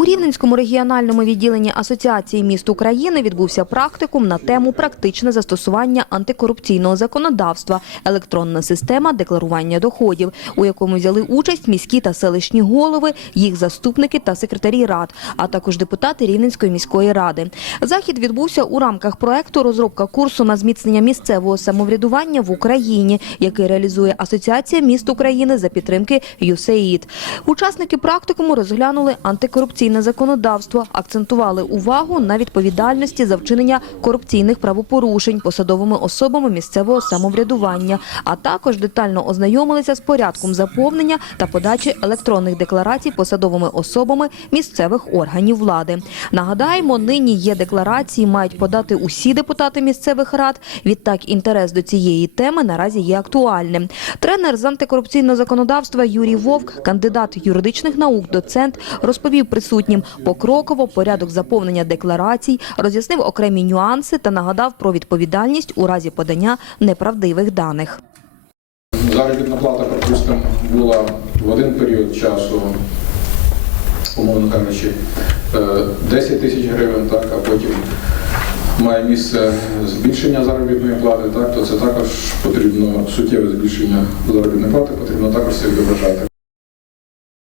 У Рівненському регіональному відділенні Асоціації міст України відбувся практикум на тему практичне застосування антикорупційного законодавства, електронна система декларування доходів, у якому взяли участь міські та селищні голови, їх заступники та секретарі рад, а також депутати Рівненської міської ради. Захід відбувся у рамках проекту розробка курсу на зміцнення місцевого самоврядування в Україні, який реалізує Асоціація міст України за підтримки USAID. Учасники практикуму розглянули антикорупційне законодавство, акцентували увагу на відповідальності за вчинення корупційних правопорушень посадовими особами місцевого самоврядування, а також детально ознайомилися з порядком заповнення та подачі електронних декларацій посадовими особами місцевих органів влади. Нагадаємо, нині є декларації, мають подати усі депутати місцевих рад. Відтак інтерес до цієї теми наразі є актуальним. Тренер з антикорупційного законодавства Юрій Вовк, кандидат юридичних наук, доцент, розповів присутнім покроково порядок заповнення декларацій, роз'яснив окремі нюанси та нагадав про відповідальність у разі подання неправдивих даних. Заробітна плата, припустимо, була в один період часу, умовно кажучи, е, 10 тисяч гривень, так, а потім має місце збільшення заробітної плати, так, то це також потрібно суттєве збільшення заробітної плати, потрібно також це відображати.